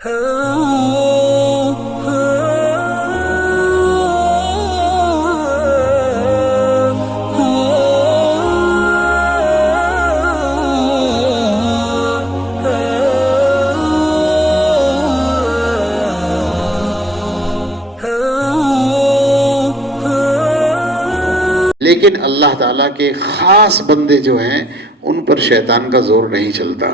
لیکن اللہ تعالیٰ کے خاص بندے جو ہیں ان پر شیطان کا زور نہیں چلتا.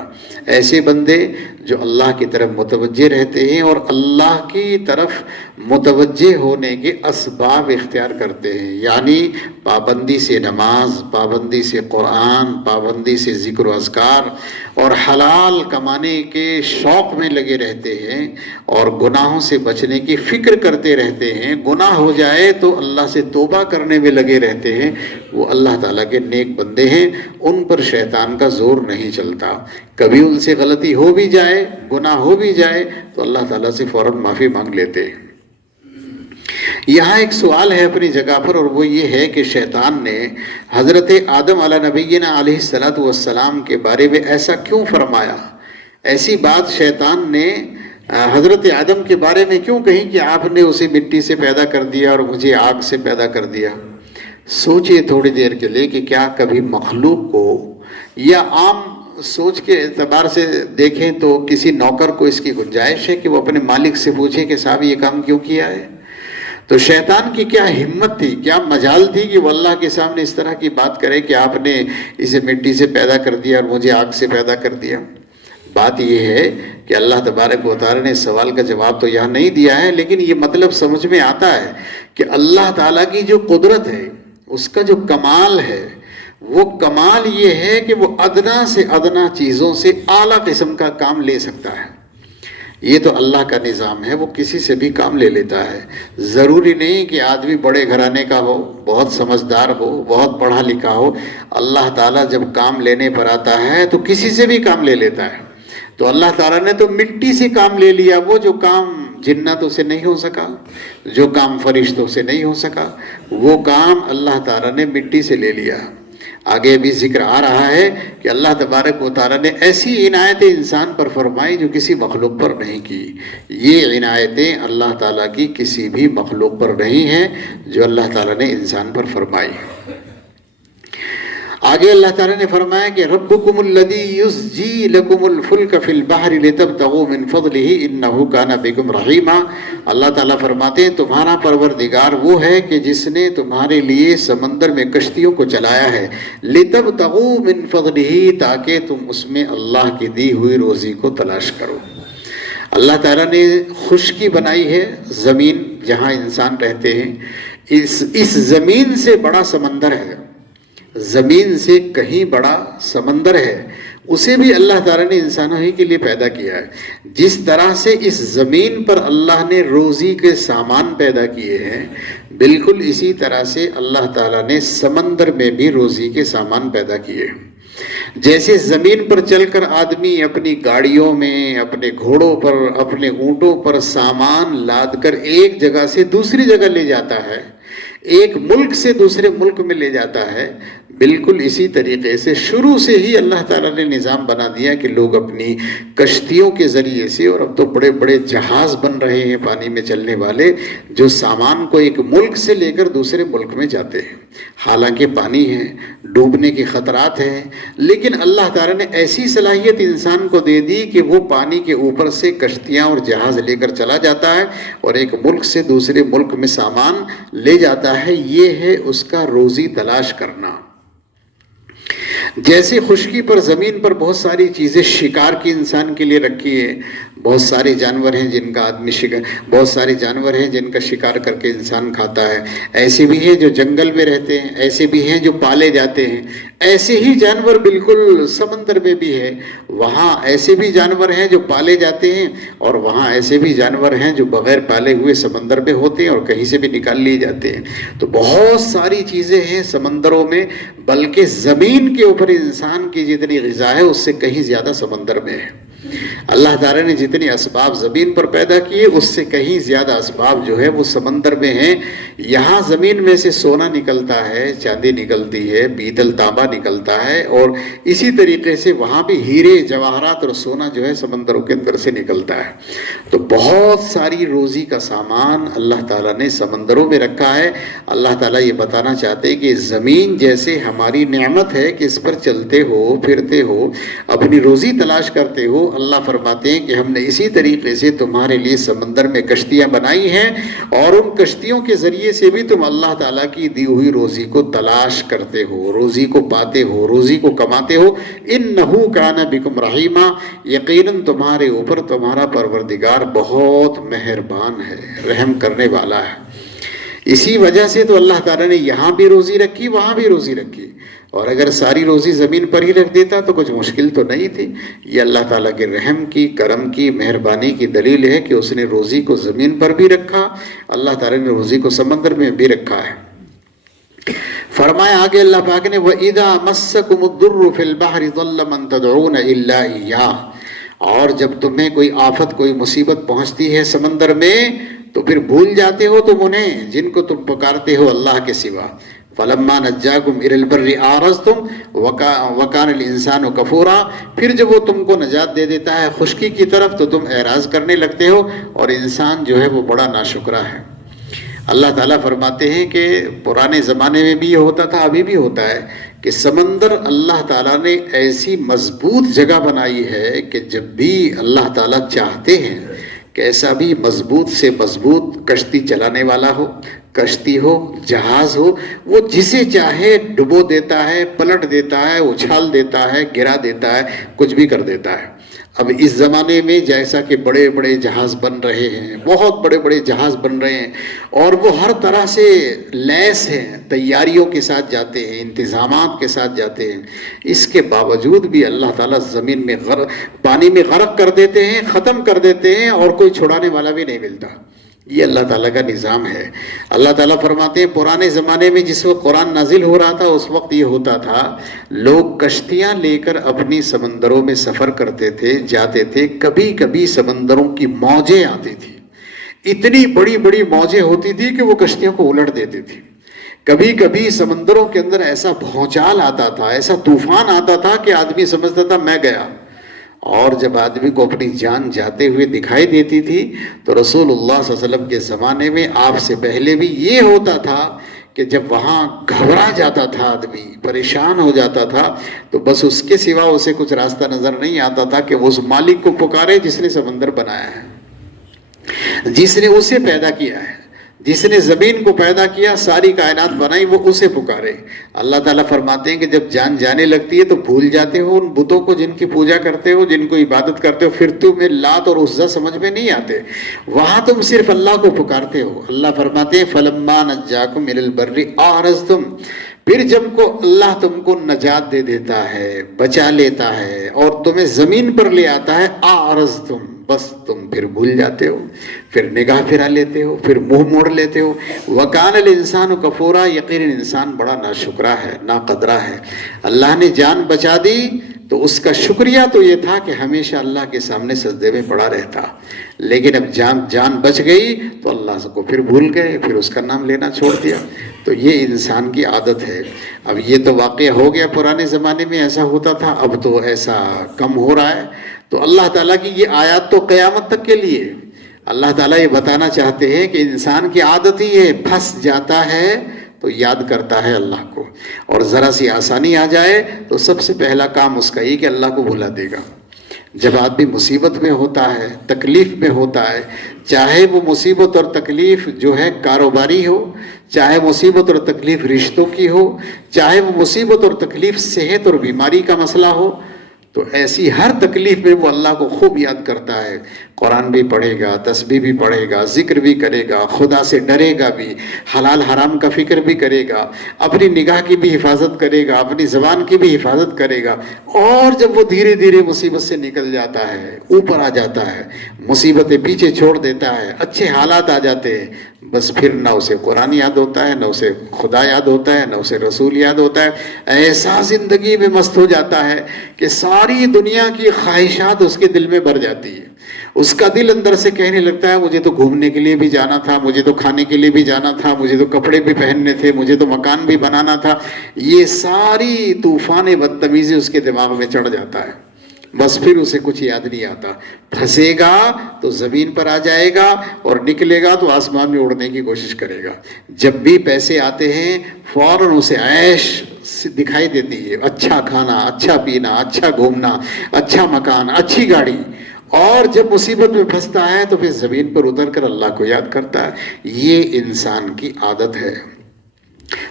ایسے بندے جو اللہ کی طرف متوجہ رہتے ہیں اور اللہ کی طرف متوجہ ہونے کے اسباب اختیار کرتے ہیں، یعنی پابندی سے نماز، پابندی سے قرآن، پابندی سے ذکر و اذکار اور حلال کمانے کے شوق میں لگے رہتے ہیں اور گناہوں سے بچنے کی فکر کرتے رہتے ہیں. گناہ ہو جائے تو اللہ سے توبہ کرنے میں لگے رہتے ہیں. وہ اللہ تعالیٰ کے نیک بندے ہیں، ان پر شیطان کا زور نہیں چلتا. کبھی ان سے غلطی ہو بھی جائے، گناہ ہو بھی جائے تو اللہ تعالیٰ سے فوراً معافی مانگ لیتے ہیں. یہاں ایک سوال ہے اپنی جگہ پر، اور وہ یہ ہے کہ شیطان نے حضرت آدم علیہ نبینا علیہ السلام کے بارے میں ایسا کیوں فرمایا؟ ایسی بات شیطان نے حضرت آدم کے بارے میں کیوں کہی کہ آپ نے اسے مٹی سے پیدا کر دیا اور مجھے آگ سے پیدا کر دیا؟ سوچئے تھوڑی دیر کے لیے کہ کیا کبھی مخلوق کو، یا عام سوچ کے اعتبار سے دیکھیں تو کسی نوکر کو اس کی گنجائش ہے کہ وہ اپنے مالک سے پوچھے کہ صاحب یہ کام کیوں کیا ہے؟ تو شیطان کی کیا ہمت تھی، کیا مجال تھی کہ وہ اللہ کے سامنے اس طرح کی بات کرے کہ آپ نے اسے مٹی سے پیدا کر دیا اور مجھے آگ سے پیدا کر دیا؟ بات یہ ہے کہ اللہ تبارک و تعالی نے اس سوال کا جواب تو یہاں نہیں دیا ہے، لیکن یہ مطلب سمجھ میں آتا ہے کہ اللہ تعالیٰ کی جو قدرت ہے، اس کا جو کمال ہے، وہ کمال یہ ہے کہ وہ ادنا سے ادنا چیزوں سے اعلیٰ قسم کا کام لے سکتا ہے. یہ تو اللہ کا نظام ہے، وہ کسی سے بھی کام لے لیتا ہے. ضروری نہیں کہ آدمی بڑے گھرانے کا ہو، بہت سمجھدار ہو، بہت پڑھا لکھا ہو. اللہ تعالیٰ جب کام لینے پر آتا ہے تو کسی سے بھی کام لے لیتا ہے. تو اللہ تعالیٰ نے تو مٹی سے کام لے لیا، وہ جو کام جناتوں سے نہیں ہو سکا، جو کام فرشتوں سے نہیں ہو سکا، وہ کام اللہ تعالیٰ نے مٹی سے لے لیا. آگے بھی ذکر آ رہا ہے کہ اللہ تبارک و تعالیٰ نے ایسی عنایتیں انسان پر فرمائی جو کسی مخلوق پر نہیں کی. یہ عنایتیں اللہ تعالیٰ کی کسی بھی مخلوق پر نہیں ہیں جو اللہ تعالیٰ نے انسان پر فرمائی. آگے اللہ تعالیٰ نے فرمایا کہ ربکم الذی یزجی لکم الفلک فی البحر لتبتغوا من فضلہ انہ کان بکم رحیما. اللہ تعالیٰ فرماتے ہیں تمہارا پروردگار وہ ہے کہ جس نے تمہارے لیے سمندر میں کشتیوں کو چلایا ہے، لتبتغوا من فضلہ، تاکہ تم اس میں اللہ کی دی ہوئی روزی کو تلاش کرو. اللہ تعالیٰ نے خشکی بنائی ہے، زمین جہاں انسان رہتے ہیں. اس زمین سے بڑا سمندر ہے، زمین سے کہیں بڑا سمندر ہے. اسے بھی اللہ تعالیٰ نے انسانوں ہی کے لیے پیدا کیا ہے. جس طرح سے اس زمین پر اللہ نے روزی کے سامان پیدا کیے ہیں، بالکل اسی طرح سے اللہ تعالیٰ نے سمندر میں بھی روزی کے سامان پیدا کیے. جیسے زمین پر چل کر آدمی اپنی گاڑیوں میں، اپنے گھوڑوں پر، اپنے اونٹوں پر سامان لاد کر ایک جگہ سے دوسری جگہ لے جاتا ہے، ایک ملک سے دوسرے ملک میں لے جاتا ہے، بالکل اسی طریقے سے شروع سے ہی اللہ تعالیٰ نے نظام بنا دیا کہ لوگ اپنی کشتیوں کے ذریعے سے، اور اب تو بڑے بڑے جہاز بن رہے ہیں پانی میں چلنے والے، جو سامان کو ایک ملک سے لے کر دوسرے ملک میں جاتے ہیں. حالانکہ پانی ہے، ڈوبنے کے خطرات ہیں، لیکن اللہ تعالیٰ نے ایسی صلاحیت انسان کو دے دی کہ وہ پانی کے اوپر سے کشتیاں اور جہاز لے کر چلا جاتا ہے اور ایک ملک سے دوسرے ملک میں سامان لے جاتا ہے. یہ ہے اس کا روزی تلاش کرنا. جیسے خشکی پر زمین پر بہت ساری چیزیں شکار کی انسان کے لیے رکھی ہے، بہت سارے جانور ہیں جن کا آدمی بہت سارے جانور ہیں جن کا شکار کر کے انسان کھاتا ہے. ایسے بھی ہیں جو جنگل میں رہتے ہیں، ایسے بھی ہیں جو پالے جاتے ہیں. ایسے ہی جانور بالکل سمندر میں بھی ہے. وہاں ایسے بھی جانور ہیں جو پالے جاتے ہیں، اور وہاں ایسے بھی جانور ہیں جو بغیر پالے ہوئے سمندر میں ہوتے ہیں اور کہیں سے بھی نکال لیے جاتے ہیں. تو بہت ساری چیزیں ہیں سمندروں میں، بلکہ زمین کے اوپر انسان کی جتنی غذا ہے اس سے کہیں زیادہ سمندر میں ہے. اللہ تعالیٰ نے جتنی اسباب زمین پر پیدا کیے اس سے کہیں زیادہ اسباب جو ہے وہ سمندر میں ہیں. یہاں زمین میں سے سونا نکلتا ہے، چاندی نکلتی ہے، پیتل تانبا نکلتا ہے، اور اسی طریقے سے وہاں بھی ہیرے جواہرات اور سونا جو ہے سمندروں کے اندر سے نکلتا ہے. تو بہت ساری روزی کا سامان اللہ تعالیٰ نے سمندروں میں رکھا ہے. اللہ تعالیٰ یہ بتانا چاہتے ہیں کہ زمین جیسے ہماری نعمت ہے کہ اس پر چلتے ہو، پھرتے ہو، اپنی روزی تلاش کرتے ہو، اللہ فرماتے ہیں کہ ہم نے اسی طریقے سے تمہارے لیے سمندر میں کشتیاں بنائی ہیں، اور ان کشتیوں کے ذریعے سے بھی تم اللہ تعالیٰ کی دی ہوئی روزی کو تلاش کرتے ہو، روزی کو پاتے ہو، روزی کو کماتے ہو. انہو کان بکم رحیما، یقیناً تمہارے اوپر تمہارا پروردگار بہت مہربان ہے، رحم کرنے والا ہے. اسی وجہ سے تو اللہ تعالیٰ نے یہاں بھی روزی رکھی، وہاں بھی روزی رکھی. اور اگر ساری روزی زمین پر ہی رکھ دیتا تو کچھ مشکل تو نہیں تھی. یہ اللہ تعالیٰ کے رحم کی، کرم کی، مہربانی کی دلیل ہے کہ اس نے روزی کو زمین پر بھی رکھا، اللہ تعالیٰ نے روزی کو سمندر میں بھی رکھا ہے. فرمایا آگے اللہ پاک نے وَإِذَا مَسَّكُمُ الضُّرُّ فِي الْبَحْرِ ضَلَّ مَن تَدْعُونَ إِلَّا إِيَّاهُ، اور جب تمہیں کوئی آفت، کوئی مصیبت پہنچتی ہے سمندر میں تو پھر بھول جاتے ہو تم انہیں جن کو تم پکارتے ہو اللہ کے سوا. فَلَمَّا نَجَّاكُمْ إِلَى الْبَرِّ أَعْرَضْتُمْ وَكَانَ الْإِنسَانُ كَفُورًا، پھر جب وہ تم کو نجات دے دیتا ہے خشکی کی طرف تو تم اعراض کرنے لگتے ہو، اور انسان جو ہے وہ بڑا ناشکرا ہے. اللہ تعالیٰ فرماتے ہیں کہ پرانے زمانے میں بھی یہ ہوتا تھا، ابھی بھی ہوتا ہے کہ سمندر اللہ تعالیٰ نے ایسی مضبوط جگہ بنائی ہے کہ جب بھی اللہ تعالیٰ چاہتے ہیں کہ ایسا بھی مضبوط سے مضبوط کشتی چلانے والا ہو، کشتی ہو، جہاز ہو، وہ جسے چاہے ڈبو دیتا ہے، پلٹ دیتا ہے، اچھال دیتا ہے، گرا دیتا ہے، کچھ بھی کر دیتا ہے. اب اس زمانے میں جیسا کہ بڑے بڑے جہاز بن رہے ہیں، بہت بڑے بڑے جہاز بن رہے ہیں، اور وہ ہر طرح سے لیس ہیں، تیاریوں کے ساتھ جاتے ہیں، انتظامات کے ساتھ جاتے ہیں، اس کے باوجود بھی اللہ تعالیٰ زمین میں پانی میں غرق کر دیتے ہیں، ختم کر دیتے ہیں، اور کوئی چھڑانے والا بھی نہیں ملتا. یہ اللہ تعالیٰ کا نظام ہے. اللہ تعالیٰ فرماتے ہیں پرانے زمانے میں جس وقت قرآن نازل ہو رہا تھا اس وقت یہ ہوتا تھا، لوگ کشتیاں لے کر اپنی سمندروں میں سفر کرتے تھے، جاتے تھے. کبھی کبھی سمندروں کی موجیں آتی تھی، اتنی بڑی بڑی موجیں ہوتی تھی کہ وہ کشتیوں کو الٹ دیتی تھی. کبھی کبھی سمندروں کے اندر ایسا بھونچال آتا تھا، ایسا طوفان آتا تھا کہ آدمی سمجھتا تھا میں گیا. اور جب آدمی کو اپنی جان جاتے ہوئے دکھائی دیتی تھی تو رسول اللہ صلی اللہ علیہ وسلم کے زمانے میں آپ سے پہلے بھی یہ ہوتا تھا کہ جب وہاں گھبرا جاتا تھا آدمی، پریشان ہو جاتا تھا، تو بس اس کے سوا اسے کچھ راستہ نظر نہیں آتا تھا کہ وہ اس مالک کو پکارے جس نے سمندر بنایا ہے، جس نے اسے پیدا کیا ہے، جس نے زمین کو پیدا کیا، ساری کائنات بنائی، وہ اسے پکارے. اللہ تعالیٰ فرماتے ہیں کہ جب جان جانے لگتی ہے تو بھول جاتے ہو ان بتوں کو جن کی پوجا کرتے ہو، جن کو عبادت کرتے ہو. پھر تمہیں لات اور عزا سمجھ میں نہیں آتے، وہاں تم صرف اللہ کو پکارتے ہو. اللہ فرماتے ہیں فَلَمَّا نَجَّاكُمْ إِلَى الْبَرِّ أَعْرَضْتُمْ، پھر جب کو اللہ تم کو نجات دے دیتا ہے، بچا لیتا ہے، اور تمہیں زمین پر لے آتا ہے، أَعْرَضْتُمْ، بس تم پھر بھول جاتے ہو، پھر نگاہ پھرا لیتے ہو، پھر منہ موڑ لیتے ہو. وَكَانَ الْإِنسَانُ كَفُورًا، یقیناً انسان بڑا ناشکرا ہے، ناقدرا ہے. اللہ نے جان بچا دی تو اس کا شکریہ تو یہ تھا کہ ہمیشہ اللہ کے سامنے سجدے میں پڑا رہتا، لیکن اب جان بچ گئی تو اللہ کو پھر بھول گئے، پھر اس کا نام لینا چھوڑ دیا. تو یہ انسان کی عادت ہے. اب یہ تو واقعہ ہو گیا، پرانے زمانے میں ایسا ہوتا تھا، اب تو ایسا کم ہو رہا ہے. تو اللہ تعالیٰ کی یہ آیات تو قیامت تک کے لیے. اللہ تعالیٰ یہ بتانا چاہتے ہیں کہ انسان کی عادت ہی ہے، پھنس جاتا ہے تو یاد کرتا ہے اللہ کو، اور ذرا سی آسانی آ جائے تو سب سے پہلا کام اس کا یہ کہ اللہ کو بھلا دے گا. جب آدمی مصیبت میں ہوتا ہے، تکلیف میں ہوتا ہے، چاہے وہ مصیبت اور تکلیف جو ہے کاروباری ہو، چاہے مصیبت اور تکلیف رشتوں کی ہو، چاہے وہ مصیبت اور تکلیف صحت اور بیماری کا مسئلہ ہو، تو ایسی ہر تکلیف میں وہ اللہ کو خوب یاد کرتا ہے. قرآن بھی پڑھے گا، تسبیح بھی پڑھے گا، ذکر بھی کرے گا، خدا سے ڈرے گا بھی، حلال حرام کا فکر بھی کرے گا، اپنی نگاہ کی بھی حفاظت کرے گا، اپنی زبان کی بھی حفاظت کرے گا. اور جب وہ دھیرے دھیرے مصیبت سے نکل جاتا ہے، اوپر آ جاتا ہے، مصیبتیں پیچھے چھوڑ دیتا ہے، اچھے حالات آ جاتے ہیں، بس پھر نہ اسے قرآن یاد ہوتا ہے، نہ اسے خدا یاد ہوتا ہے، نہ اسے رسول یاد ہوتا ہے. ایسا زندگی میں مست ہو جاتا ہے کہ ساری دنیا کی خواہشات اس کے دل میں بھر جاتی ہے. اس کا دل اندر سے کہنے لگتا ہے مجھے تو گھومنے کے لیے بھی جانا تھا، مجھے تو کھانے کے لیے بھی جانا تھا، مجھے تو کپڑے بھی پہننے تھے، مجھے تو مکان بھی بنانا تھا. یہ ساری طوفان بدتمیزی اس کے دماغ میں چڑھ جاتا ہے. بس پھر اسے کچھ یاد نہیں آتا. پھنسے گا تو زمین پر آ جائے گا اور نکلے گا تو آسمان میں اڑنے کی کوشش کرے گا. جب بھی پیسے آتے ہیں فوراً اسے عیش دکھائی دیتی ہے، اچھا کھانا، اچھا پینا، اچھا گھومنا، اچھا مکان، اچھی گاڑی. اور جب مصیبت میں پھنستا ہے تو پھر زمین پر اتر کر اللہ کو یاد کرتا ہے. یہ انسان کی عادت ہے.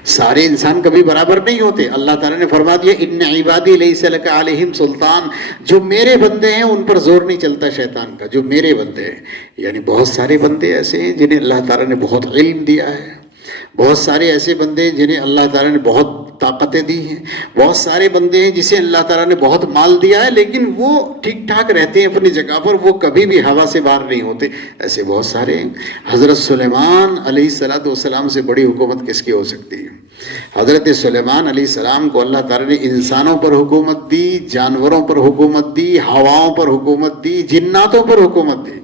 سارے انسان کبھی برابر نہیں ہوتے. اللہ تعالیٰ نے فرما دیا ان عبادی لیس لک علیہم سلطان، جو میرے بندے ہیں ان پر زور نہیں چلتا شیطان کا. جو میرے بندے ہیں یعنی بہت سارے بندے ایسے ہیں جنہیں اللہ تعالیٰ نے بہت علم دیا ہے، بہت سارے ایسے بندے جنہیں اللہ تعالیٰ نے بہت طاقتیں دی ہیں، بہت سارے بندے ہیں جسے اللہ تعالیٰ نے بہت مال دیا ہے لیکن وہ ٹھیک ٹھاک رہتے ہیں اپنی جگہ پر، وہ کبھی بھی ہوا سے باہر نہیں ہوتے. ایسے بہت سارے ہیں. حضرت سلیمان علیہ السلام سے بڑی حکومت کس کی ہو سکتی ہے؟ حضرت سلیمان علیہ السلام کو اللہ تعالیٰ نے انسانوں پر حکومت دی، جانوروں پر حکومت دی، ہواؤں پر حکومت دی، جناتوں پر حکومت دی.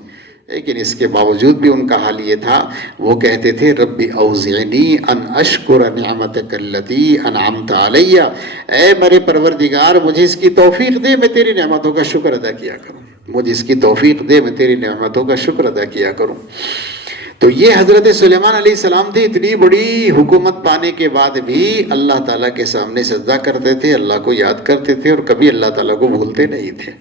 لیکن اس کے باوجود بھی ان کا حال یہ تھا، وہ کہتے تھے ربی اوزعنی ان اشکر نعمتک التی انعمت علی، اے میرے پروردگار مجھے اس کی توفیق دے میں تیری نعمتوں کا شکر ادا کیا کروں، مجھے اس کی توفیق دے میں تیری نعمتوں کا شکر ادا کیا کروں. تو یہ حضرت سلیمان علیہ السلام تھے. اتنی بڑی حکومت پانے کے بعد بھی اللہ تعالیٰ کے سامنے سجدہ کرتے تھے، اللہ کو یاد کرتے تھے اور کبھی اللہ تعالیٰ کو بھولتے نہیں تھے.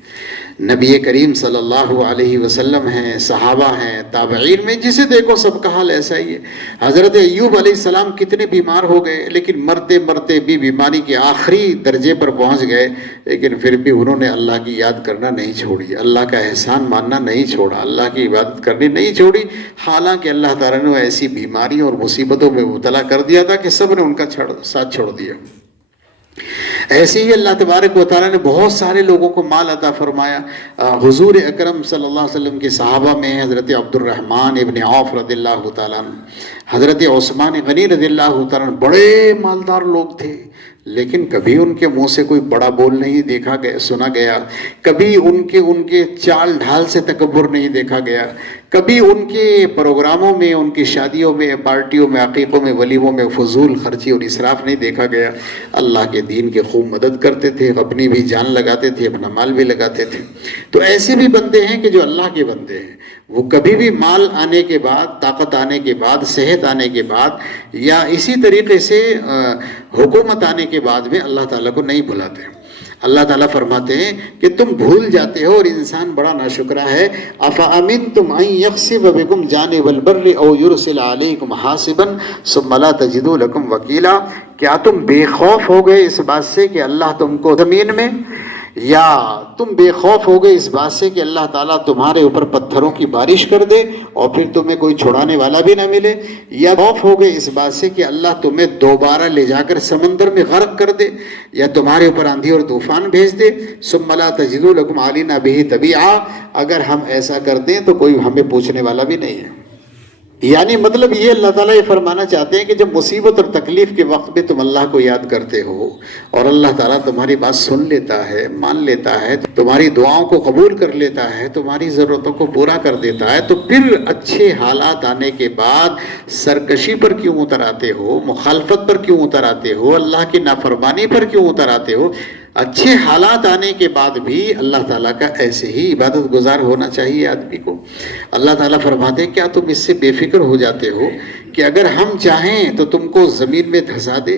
نبی کریم صلی اللہ علیہ وسلم ہیں، صحابہ ہیں، تابعین میں جسے دیکھو سب کا حال ایسا ہی ہے. حضرت ایوب علیہ السلام کتنے بیمار ہو گئے لیکن مرتے مرتے بھی بیماری کے آخری درجے پر پہنچ گئے، لیکن پھر بھی انہوں نے اللہ کی یاد کرنا نہیں چھوڑی، اللہ کا احسان ماننا نہیں چھوڑا، اللہ کی عبادت کرنی نہیں چھوڑی. حالانکہ اللہ تعالیٰ نے ایسی بیماریوں اور مصیبتوں میں مبتلا کر دیا تھا کہ سب نے ان کا ساتھ چھوڑ دیا. ایسے ہی اللہ تبارک و تعالیٰ نے بہت سارے لوگوں کو مال عطا فرمایا. حضور اکرم صلی اللہ علیہ وسلم کے صحابہ میں حضرت عبد الرحمن ابن عوف رضی اللہ تعالیٰ عنہ، حضرت عثمان غنی رضی اللہ تعالیٰ عنہ، بڑے مالدار لوگ تھے لیکن کبھی ان کے منہ سے کوئی بڑا بول نہیں دیکھا گیا، سنا گیا. کبھی ان کے چال ڈھال سے تکبر نہیں دیکھا گیا. کبھی ان کے پروگراموں میں، ان کی شادیوں میں، پارٹیوں میں، عقیقوں میں، ولیموں میں فضول خرچی اور اسراف نہیں دیکھا گیا. اللہ کے دین کی خوب مدد کرتے تھے، اپنی بھی جان لگاتے تھے، اپنا مال بھی لگاتے تھے. تو ایسے بھی بندے ہیں کہ جو اللہ کے بندے ہیں، وہ کبھی بھی مال آنے کے بعد، طاقت آنے کے بعد، صحت آنے کے بعد یا اسی طریقے سے حکومت آنے کے بعد میں اللہ تعالیٰ کو نہیں بھلاتے. اللہ تعالیٰ فرماتے ہیں کہ تم بھول جاتے ہو اور انسان بڑا ناشکرا ہے. افامنتم ان یخسف بکم جانب البر او یرسل علیکم حاصبا ثم لا تجدوا لکم وکیلا، کیا تم بے خوف ہو گئے اس بات سے کہ اللہ تم کو زمین میں، یا تم بے خوف ہو گئے اس بات سے کہ اللہ تعالیٰ تمہارے اوپر پتھروں کی بارش کر دے اور پھر تمہیں کوئی چھڑانے والا بھی نہ ملے، یا خوف ہو گئے اس بات سے کہ اللہ تمہیں دوبارہ لے جا کر سمندر میں غرق کر دے یا تمہارے اوپر آندھی اور طوفان بھیج دے. ثم لا تجدوا لکم علینا بہ تبیعا، اگر ہم ایسا کر دیں تو کوئی ہمیں پوچھنے والا بھی نہیں ہے. یعنی مطلب یہ اللہ تعالیٰ یہ فرمانا چاہتے ہیں کہ جب مصیبت اور تکلیف کے وقت میں تم اللہ کو یاد کرتے ہو اور اللہ تعالیٰ تمہاری بات سن لیتا ہے، مان لیتا ہے، تمہاری دعاؤں کو قبول کر لیتا ہے، تمہاری ضرورتوں کو پورا کر دیتا ہے، تو پھر اچھے حالات آنے کے بعد سرکشی پر کیوں اتر آتے ہو، مخالفت پر کیوں اتر آتے ہو، اللہ کی نافرمانی پر کیوں اتر آتے ہو؟ اچھے حالات آنے کے بعد بھی اللہ تعالیٰ کا ایسے ہی عبادت گزار ہونا چاہیے آدمی کو. اللہ تعالیٰ فرماتے ہیں کیا تم اس سے بے فکر ہو جاتے ہو کہ اگر ہم چاہیں تو تم کو زمین میں دھسا دے،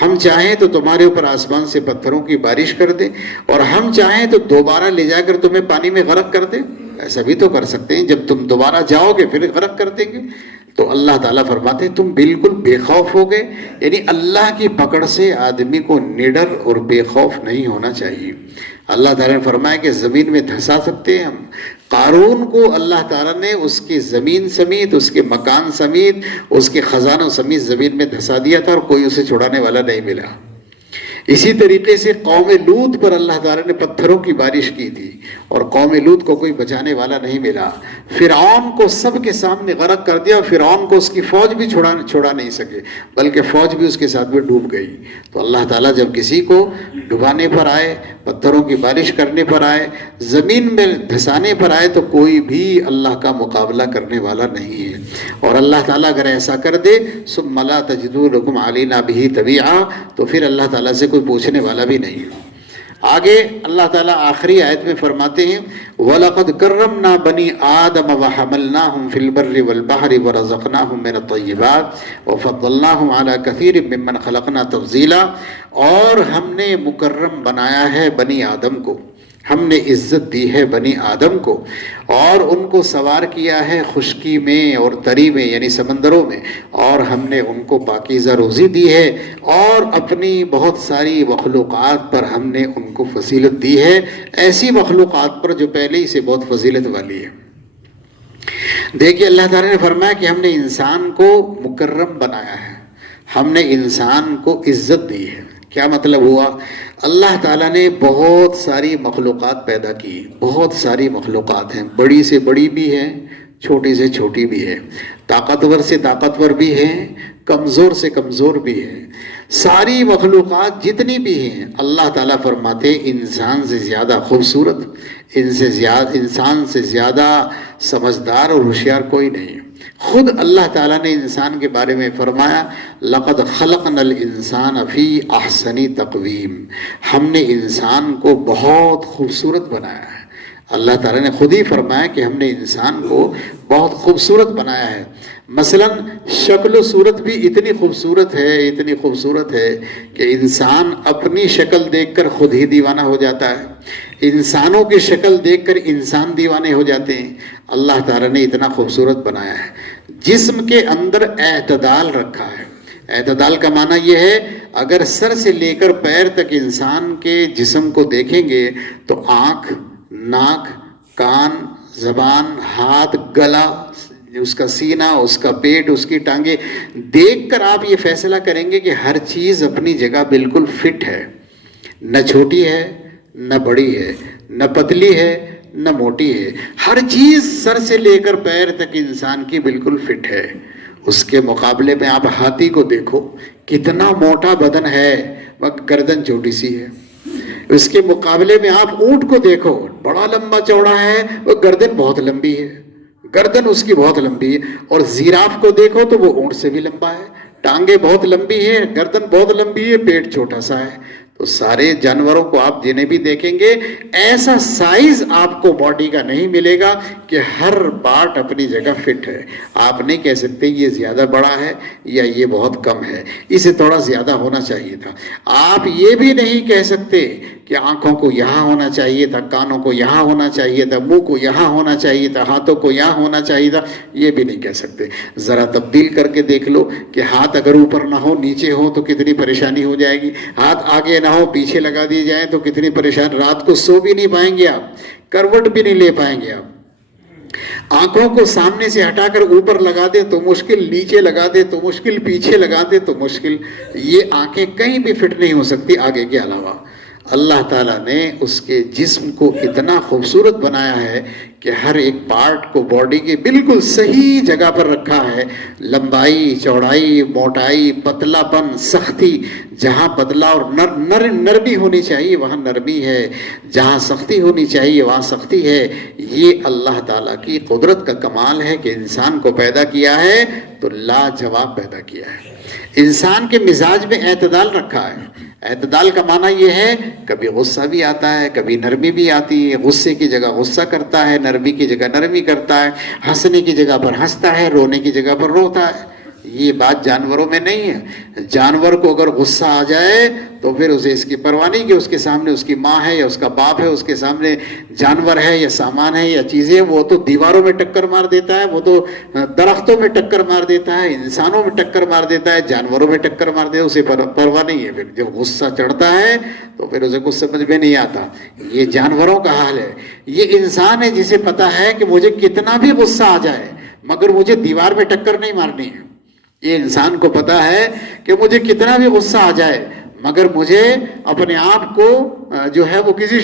ہم چاہیں تو تمہارے اوپر آسمان سے پتھروں کی بارش کر دے، اور ہم چاہیں تو دوبارہ لے جا کر تمہیں پانی میں غرق کر دے؟ ایسا بھی تو کر سکتے ہیں، جب تم دوبارہ جاؤ گے پھر غرق کر دیں گے. تو اللہ تعالیٰ فرماتے ہیں تم بالکل بے خوف ہو گئے. یعنی اللہ کی پکڑ سے آدمی کو نڈر اور بے خوف نہیں ہونا چاہیے. اللہ تعالیٰ نے فرمایا کہ زمین میں دھسا سکتے ہیں ہم. قارون کو اللہ تعالیٰ نے اس کی زمین سمیت، اس کے مکان سمیت، اس کے خزانوں سمیت زمین میں دھسا دیا تھا اور کوئی اسے چھڑانے والا نہیں ملا. اسی طریقے سے قوم لوط پر اللہ تعالیٰ نے پتھروں کی بارش کی تھی اور قوم لوط کو کوئی بچانے والا نہیں ملا. فرعون کو سب کے سامنے غرق کر دیا. فرعون کو اس کی فوج بھی چھوڑا نہیں سکے، بلکہ فوج بھی اس کے ساتھ میں ڈوب گئی. تو اللہ تعالیٰ جب کسی کو ڈبانے پر آئے، پتھروں کی بارش کرنے پر آئے، زمین میں دھسانے پر آئے، تو کوئی بھی اللہ کا مقابلہ کرنے والا نہیں ہے. اور اللہ تعالیٰ اگر ایسا کر دے ثم لا تجدوا لکم علینا بہ تبیعا، تو پھر اللہ تعالیٰ سے کوئی پوچھنے والا بھی نہیں ہے. آگے اللہ تعالیٰ آخری آیت میں فرماتے ہیں وَلَقَدْ كَرَّمْنَا بَنِي آدَمَ وَحَمَلْنَاهُمْ فِي الْبَرِّ وَالْبَحْرِ وَرَزَقْنَاهُمْ مِنَ الطَّيِّبَاتِ وَفَضَّلْنَاهُمْ عَلَى كَثِيرٍ مِّمَّنْ خَلَقْنَا تَفْضِيلًا. اور ہم نے مکرم بنایا ہے بنی آدم کو، ہم نے عزت دی ہے بنی آدم کو، اور ان کو سوار کیا ہے خشکی میں اور تری میں یعنی سمندروں میں، اور ہم نے ان کو پاکیزہ روزی دی ہے، اور اپنی بہت ساری مخلوقات پر ہم نے ان کو فضیلت دی ہے، ایسی مخلوقات پر جو پہلے ہی سے بہت فضیلت والی ہے. دیکھیے اللہ تعالیٰ نے فرمایا کہ ہم نے انسان کو مکرم بنایا ہے، ہم نے انسان کو عزت دی ہے. کیا مطلب ہوا؟ اللہ تعالیٰ نے بہت ساری مخلوقات پیدا کی، بہت ساری مخلوقات ہیں، بڑی سے بڑی بھی ہے، چھوٹی سے چھوٹی بھی ہے، طاقتور سے طاقتور بھی ہے، کمزور سے کمزور بھی ہے. ساری مخلوقات جتنی بھی ہیں اللہ تعالیٰ فرماتے انسان سے زیادہ خوبصورت، انسان سے زیادہ سمجھدار اور ہوشیار کوئی نہیں. خود اللہ تعالیٰ نے انسان کے بارے میں فرمایا لَقَدْ خَلَقْنَا الْإِنسَانَ فِي أَحْسَنِ تَقْوِيمٍ، ہم نے انسان کو بہت خوبصورت بنایا ہے. اللہ تعالیٰ نے خود ہی فرمایا کہ ہم نے انسان کو بہت خوبصورت بنایا ہے. مثلا شکل و صورت بھی اتنی خوبصورت ہے کہ انسان اپنی شکل دیکھ کر خود ہی دیوانہ ہو جاتا ہے، انسانوں کی شکل دیکھ کر انسان دیوانے ہو جاتے ہیں. اللہ تعالیٰ نے اتنا خوبصورت بنایا ہے. جسم کے اندر اعتدال رکھا ہے. اعتدال کا معنی یہ ہے اگر سر سے لے کر پیر تک انسان کے جسم کو دیکھیں گے تو آنکھ، ناک، کان، زبان، ہاتھ، گلا، اس کا سینہ، اس کا پیٹ، اس کی ٹانگیں دیکھ کر آپ یہ فیصلہ کریں گے کہ ہر چیز اپنی جگہ بالکل فٹ ہے، نہ چھوٹی ہے نہ بڑی ہے، نہ پتلی ہے نہ موٹی ہے. ہر چیز سر سے لے کر پیر تک انسان کی بالکل فٹ ہے. اس کے مقابلے میں آپ ہاتھی کو دیکھو، کتنا موٹا بدن ہے مگر گردن چھوٹی سی ہے. اس کے مقابلے میں آپ اونٹ کو دیکھو، بڑا لمبا چوڑا ہے، وہ گردن بہت لمبی ہے، گردن اس کی بہت لمبی ہے. اور زیراف کو دیکھو تو وہ اونٹ سے بھی لمبا ہے، ٹانگیں بہت لمبی ہے، گردن بہت لمبی ہے، پیٹ چھوٹا سا ہے. تو سارے جانوروں کو آپ جنہیں بھی دیکھیں گے ایسا سائز آپ کو باڈی کا نہیں ملے گا کہ ہر پارٹ اپنی جگہ فٹ ہے. آپ نہیں کہہ سکتے یہ زیادہ بڑا ہے یا یہ بہت کم ہے، اسے تھوڑا زیادہ ہونا چاہیے تھا. آپ یہ بھی نہیں کہہ سکتے کہ آنکھوں کو یہاں ہونا چاہیے تھا، کانوں کو یہاں ہونا چاہیے تھا، منہ کو یہاں ہونا چاہیے تھا، ہاتھوں کو یہاں ہونا چاہیے تھا، یہ بھی نہیں کہہ سکتے. ذرا تبدیل کر کے دیکھ لو کہ ہاتھ اگر اوپر نہ ہو نیچے ہو تو کتنی پریشانی ہو جائے گی، ہاتھ آگے نہ ہو پیچھے لگا دیے جائیں تو کتنی پریشان، رات کو سو بھی نہیں پائیں گے آپ، کروٹ بھی نہیں لے پائیں گے آپ. آنکھوں کو سامنے سے ہٹا کر اوپر لگا دے تو مشکل، نیچے لگا دے تو مشکل، پیچھے لگا دے تو مشکل. یہ آنکھیں کہیں بھی فٹ نہیں ہو سکتی آگے کے علاوہ. اللہ تعالیٰ نے اس کے جسم کو اتنا خوبصورت بنایا ہے کہ ہر ایک پارٹ کو باڈی کے بالکل صحیح جگہ پر رکھا ہے. لمبائی، چوڑائی، موٹائی، پتلا پن، سختی، جہاں پتلا اور نرمی ہونی چاہیے وہاں نرمی ہے، جہاں سختی ہونی چاہیے وہاں سختی ہے. یہ اللہ تعالیٰ کی قدرت کا کمال ہے کہ انسان کو پیدا کیا ہے تو لاجواب پیدا کیا ہے. انسان کے مزاج میں اعتدال رکھا ہے. اعتدال کا معنی یہ ہے کبھی غصہ بھی آتا ہے، کبھی نرمی بھی آتی ہے. غصے کی جگہ غصہ کرتا ہے، نرمی کی جگہ نرمی کرتا ہے، ہنسنے کی جگہ پر ہنستا ہے، رونے کی جگہ پر روتا ہے. یہ بات جانوروں میں نہیں ہے. جانور کو اگر غصہ آ جائے تو پھر اسے اس کی پرواہ نہیں کہ اس کے سامنے اس کی ماں ہے یا اس کا باپ ہے، اس کے سامنے جانور ہے یا سامان ہے یا چیزیں، وہ تو دیواروں میں ٹکر مار دیتا ہے، وہ تو درختوں میں ٹکر مار دیتا ہے، انسانوں میں ٹکر مار دیتا ہے، جانوروں میں ٹکر مار دیتا ہے، اسے پرواہ نہیں ہے. پھر جب غصہ چڑھتا ہے تو پھر اسے کچھ سمجھ میں نہیں آتا. یہ جانوروں کا حال ہے. یہ انسان ہے جسے پتا ہے کہ مجھے کتنا بھی غصہ آ جائے مگر مجھے دیوار میں ٹکر نہیں مارنی ہے. یہ انسان کو پتا ہے کہ مجھے کتنا بھی غصہ آ جائے مگر مجھے اپنے آپ کو جو ہے وہ کسی